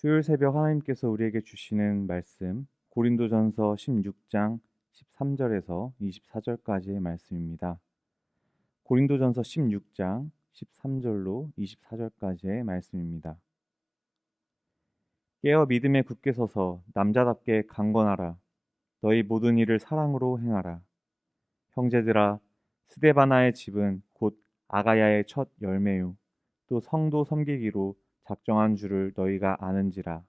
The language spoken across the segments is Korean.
수요일 새벽 하나님께서 우리에게 주시는 말씀 고린도전서 16장 13절에서 24절까지의 말씀입니다. 고린도전서 16장 13절로 24절까지의 말씀입니다. 깨어 믿음에 굳게 서서 남자답게 강건하라. 너희 모든 일을 사랑으로 행하라. 형제들아, 스데바나의 집은 곧 아가야의 첫 열매요 또 성도 섬기기로 작정한 줄을 너희가 아는지라.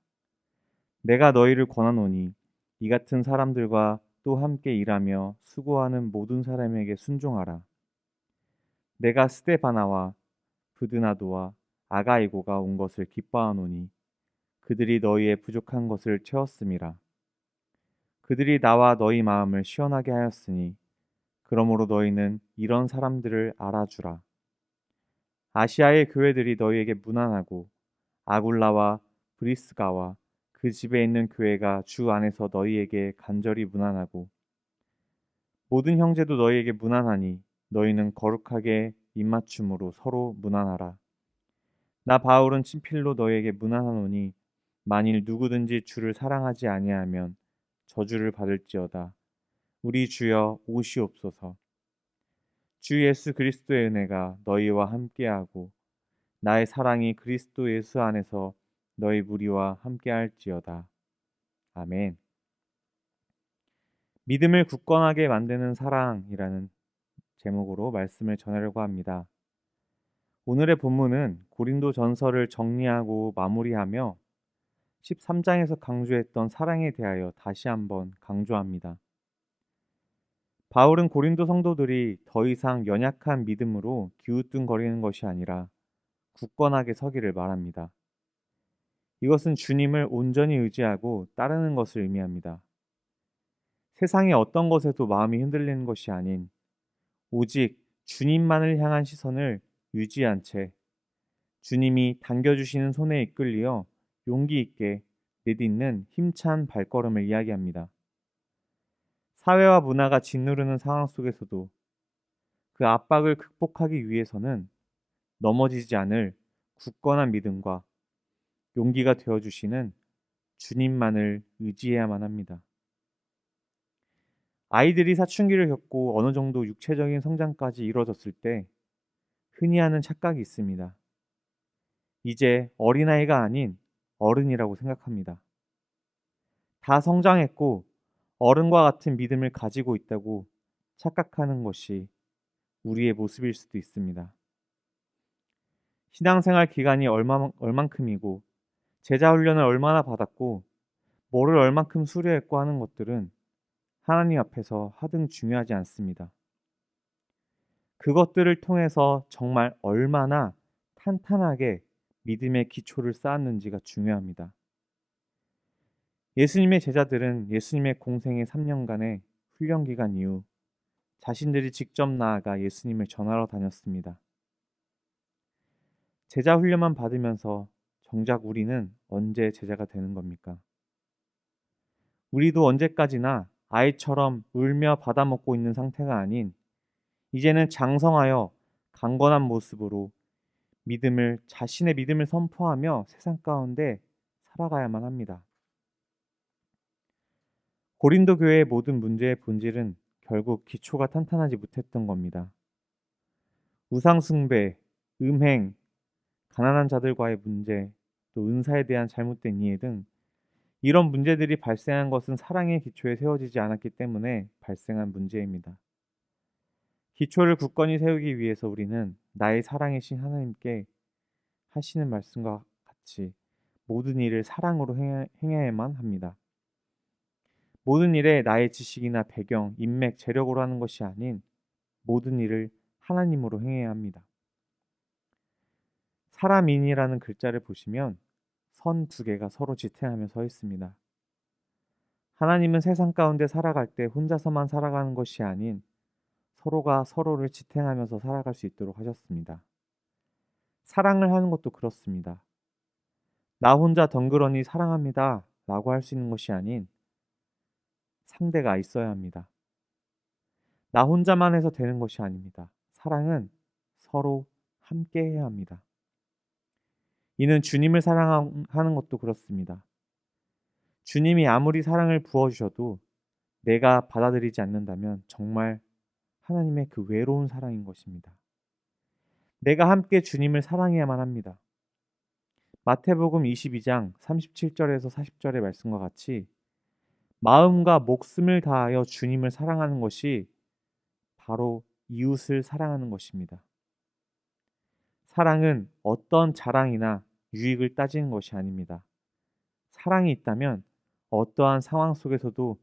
내가 너희를 권하노니 이 같은 사람들과 또 함께 일하며 수고하는 모든 사람에게 순종하라. 내가 스데바나와 브드나도와 아가이고가 온 것을 기뻐하노니 그들이 너희의 부족한 것을 채웠음이라. 그들이 나와 너희 마음을 시원하게 하였으니 그러므로 너희는 이런 사람들을 알아주라. 아시아의 교회들이 너희에게 무난하고 아굴라와 브리스가와 그 집에 있는 교회가 주 안에서 너희에게 간절히 무난하고 모든 형제도 너희에게 무난하니 너희는 거룩하게 입맞춤으로 서로 무난하라. 나 바울은 친필로 너희에게 무난하노니 만일 누구든지 주를 사랑하지 아니하면 저주를 받을지어다. 우리 주여 오시옵소서. 주 예수 그리스도의 은혜가 너희와 함께하고 나의 사랑이 그리스도 예수 안에서 너희 무리와 함께할지어다. 아멘. 믿음을 굳건하게 만드는 사랑이라는 제목으로 말씀을 전하려고 합니다. 오늘의 본문은 고린도 전서를 정리하고 마무리하며 13장에서 강조했던 사랑에 대하여 다시 한번 강조합니다. 바울은 고린도 성도들이 더 이상 연약한 믿음으로 기우뚱거리는 것이 아니라 굳건하게 서기를 말합니다. 이것은 주님을 온전히 의지하고 따르는 것을 의미합니다. 세상의 어떤 것에도 마음이 흔들리는 것이 아닌 오직 주님만을 향한 시선을 유지한 채 주님이 당겨주시는 손에 이끌려 용기 있게 내딛는 힘찬 발걸음을 이야기합니다. 사회와 문화가 짓누르는 상황 속에서도 그 압박을 극복하기 위해서는 넘어지지 않을 굳건한 믿음과 용기가 되어주시는 주님만을 의지해야만 합니다. 아이들이 사춘기를 겪고 어느 정도 육체적인 성장까지 이루어졌을 때 흔히 하는 착각이 있습니다. 이제 어린아이가 아닌 어른이라고 생각합니다. 다 성장했고 어른과 같은 믿음을 가지고 있다고 착각하는 것이 우리의 모습일 수도 있습니다. 신앙생활 기간이 얼만큼이고 제자 훈련을 얼마나 받았고 뭐를 얼만큼 수료했고 하는 것들은 하나님 앞에서 하등 중요하지 않습니다. 그것들을 통해서 정말 얼마나 탄탄하게 믿음의 기초를 쌓았는지가 중요합니다. 예수님의 제자들은 예수님의 공생의 3년간의 훈련 기간 이후 자신들이 직접 나아가 예수님을 전하러 다녔습니다. 제자 훈련만 받으면서 정작 우리는 언제 제자가 되는 겁니까? 우리도 언제까지나 아이처럼 울며 받아먹고 있는 상태가 아닌 이제는 장성하여 강건한 모습으로 자신의 믿음을 선포하며 세상 가운데 살아가야만 합니다. 고린도 교회의 모든 문제의 본질은 결국 기초가 탄탄하지 못했던 겁니다. 우상숭배, 음행, 가난한 자들과의 문제, 또 은사에 대한 잘못된 이해 등 이런 문제들이 발생한 것은 사랑의 기초에 세워지지 않았기 때문에 발생한 문제입니다. 기초를 굳건히 세우기 위해서 우리는 나의 사랑의 신 하나님께 하시는 말씀과 같이 모든 일을 사랑으로 행해야만 합니다. 모든 일에 나의 지식이나 배경, 인맥, 재력으로 하는 것이 아닌 모든 일을 하나님으로 행해야 합니다. 사람인이라는 글자를 보시면 선 두 개가 서로 지탱하며 서 있습니다. 하나님은 세상 가운데 살아갈 때 혼자서만 살아가는 것이 아닌 서로가 서로를 지탱하면서 살아갈 수 있도록 하셨습니다. 사랑을 하는 것도 그렇습니다. 나 혼자 덩그러니 사랑합니다 라고 할 수 있는 것이 아닌 상대가 있어야 합니다. 나 혼자만 해서 되는 것이 아닙니다. 사랑은 서로 함께 해야 합니다. 이는 주님을 사랑하는 것도 그렇습니다. 주님이 아무리 사랑을 부어주셔도 내가 받아들이지 않는다면 정말 하나님의 그 외로운 사랑인 것입니다. 내가 함께 주님을 사랑해야만 합니다. 마태복음 22장 37절에서 40절의 말씀과 같이 마음과 목숨을 다하여 주님을 사랑하는 것이 바로 이웃을 사랑하는 것입니다. 사랑은 어떤 자랑이나 유익을 따지는 것이 아닙니다. 사랑이 있다면 어떠한 상황 속에서도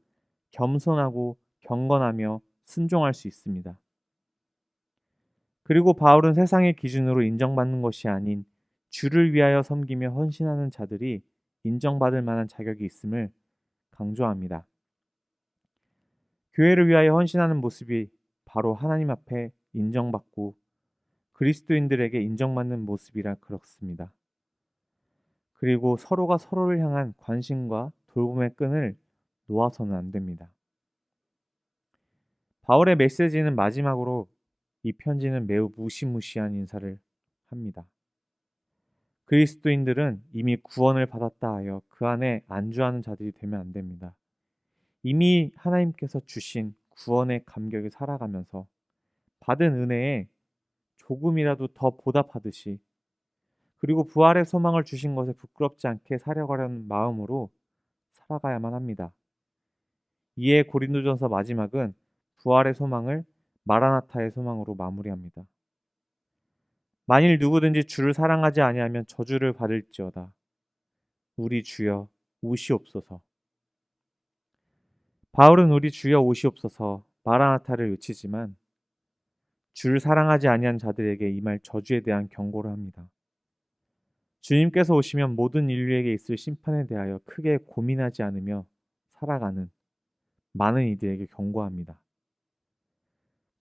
겸손하고 경건하며 순종할 수 있습니다. 그리고 바울은 세상의 기준으로 인정받는 것이 아닌 주를 위하여 섬기며 헌신하는 자들이 인정받을 만한 자격이 있음을 강조합니다. 교회를 위하여 헌신하는 모습이 바로 하나님 앞에 인정받고 그리스도인들에게 인정받는 모습이라 그렇습니다. 그리고 서로가 서로를 향한 관심과 돌봄의 끈을 놓아서는 안 됩니다. 바울의 메시지는 마지막으로 이 편지는 매우 무시무시한 인사를 합니다. 그리스도인들은 이미 구원을 받았다 하여 그 안에 안주하는 자들이 되면 안 됩니다. 이미 하나님께서 주신 구원의 감격을 살아가면서 받은 은혜에 조금이라도 더 보답하듯이 그리고 부활의 소망을 주신 것에 부끄럽지 않게 살아가려는 마음으로 살아가야만 합니다. 이에 고린도전서 마지막은 부활의 소망을 마라나타의 소망으로 마무리합니다. 만일 누구든지 주를 사랑하지 아니하면 저주를 받을지어다. 우리 주여 오시옵소서. 바울은 우리 주여 오시옵소서 마라나타를 외치지만 주를 사랑하지 아니한 자들에게 이 말 저주에 대한 경고를 합니다. 주님께서 오시면 모든 인류에게 있을 심판에 대하여 크게 고민하지 않으며 살아가는 많은 이들에게 경고합니다.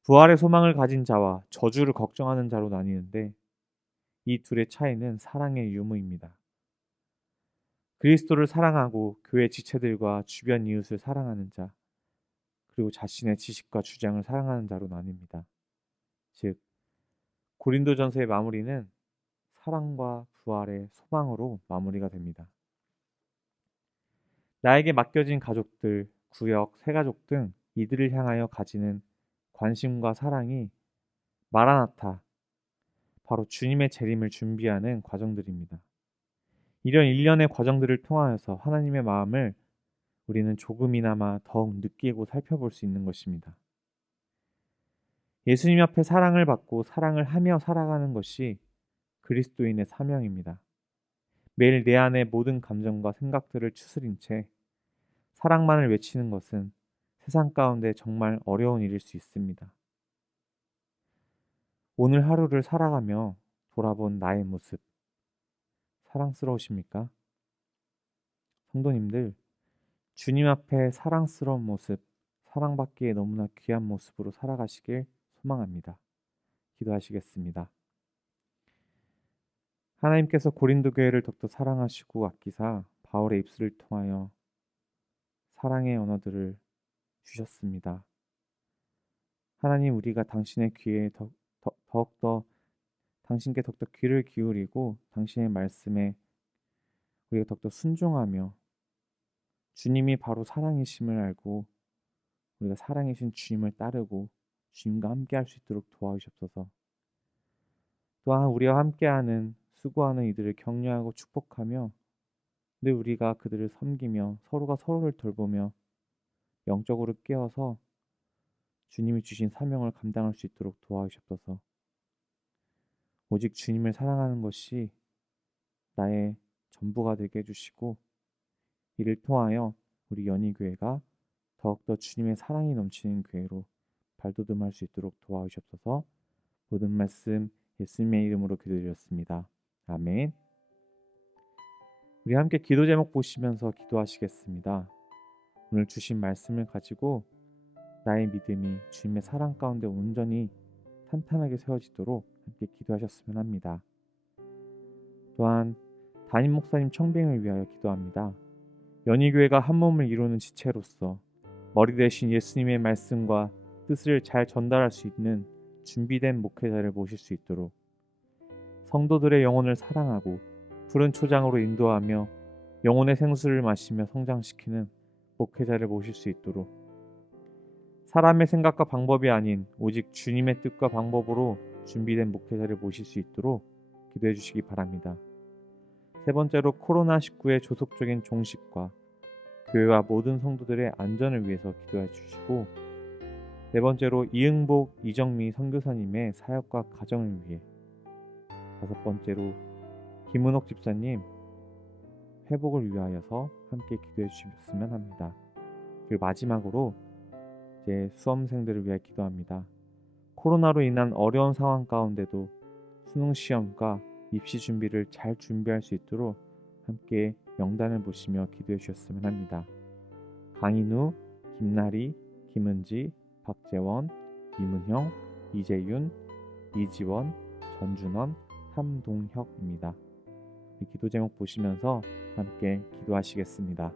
부활의 소망을 가진 자와 저주를 걱정하는 자로 나뉘는데 이 둘의 차이는 사랑의 유무입니다. 그리스도를 사랑하고 교회 지체들과 주변 이웃을 사랑하는 자, 그리고 자신의 지식과 주장을 사랑하는 자로 나뉩니다. 즉, 고린도전서의 마무리는 사랑과 부활의 소망으로 마무리가 됩니다. 나에게 맡겨진 가족들, 구역, 새가족 등 이들을 향하여 가지는 관심과 사랑이 마라나타, 바로 주님의 재림을 준비하는 과정들입니다. 이런 일련의 과정들을 통하여서 하나님의 마음을 우리는 조금이나마 더욱 느끼고 살펴볼 수 있는 것입니다. 예수님 앞에 사랑을 받고 사랑을 하며 살아가는 것이 그리스도인의 사명입니다. 매일 내 안의 모든 감정과 생각들을 추스린 채 사랑만을 외치는 것은 세상 가운데 정말 어려운 일일 수 있습니다. 오늘 하루를 살아가며 돌아본 나의 모습, 사랑스러우십니까? 성도님들, 주님 앞에 사랑스러운 모습, 사랑받기에 너무나 귀한 모습으로 살아가시길 소망합니다. 기도하시겠습니다. 하나님께서 고린도 교회를 더욱더 사랑하시고 아끼사 바울의 입술을 통하여 사랑의 언어들을 주셨습니다. 하나님, 우리가 당신의 귀에 더욱더 당신께 더욱더 귀를 기울이고 당신의 말씀에 우리가 더욱더 순종하며 주님이 바로 사랑이심을 알고 우리가 사랑이신 주님을 따르고 주님과 함께할 수 있도록 도와주시옵소서. 또한 우리와 함께하는 수고하는 이들을 격려하고 축복하며 늘 우리가 그들을 섬기며 서로가 서로를 돌보며 영적으로 깨어서 주님이 주신 사명을 감당할 수 있도록 도와주시옵소서. 오직 주님을 사랑하는 것이 나의 전부가 되게 해주시고 이를 통하여 우리 연희교회가 더욱더 주님의 사랑이 넘치는 교회로 발돋움할 수 있도록 도와주시옵소서. 모든 말씀 예수님의 이름으로 기도드렸습니다. 아멘. 우리 함께 기도 제목 보시면서 기도하시겠습니다. 오늘 주신 말씀을 가지고 나의 믿음이 주님의 사랑 가운데 온전히 탄탄하게 세워지도록 함께 기도하셨으면 합니다. 또한 담임 목사님 청빙을 위하여 기도합니다. 연희교회가 한 몸을 이루는 지체로서 머리 대신 예수님의 말씀과 뜻을 잘 전달할 수 있는 준비된 목회자를 모실 수 있도록 성도들의 영혼을 사랑하고 푸른 초장으로 인도하며 영혼의 생수를 마시며 성장시키는 목회자를 모실 수 있도록, 사람의 생각과 방법이 아닌 오직 주님의 뜻과 방법으로 준비된 목회자를 모실 수 있도록 기도해 주시기 바랍니다. 세 번째로 코로나19의 조속적인 종식과 교회와 모든 성도들의 안전을 위해서 기도해 주시고, 네 번째로 이응복 이정미 선교사님의 사역과 가정을 위해, 다섯 번째로 김은옥 집사님 회복을 위하여서 함께 기도해 주셨으면 합니다. 그리고 마지막으로 이제 수험생들을 위해 기도합니다. 코로나로 인한 어려운 상황 가운데도 수능 시험과 입시 준비를 잘 준비할 수 있도록 함께 명단을 보시며 기도해 주셨으면 합니다. 강인우, 김나리, 김은지, 박재원, 이문형, 이재윤, 이지원, 전준원, 함동혁입니다. 이 기도 제목 보시면서 함께 기도하시겠습니다.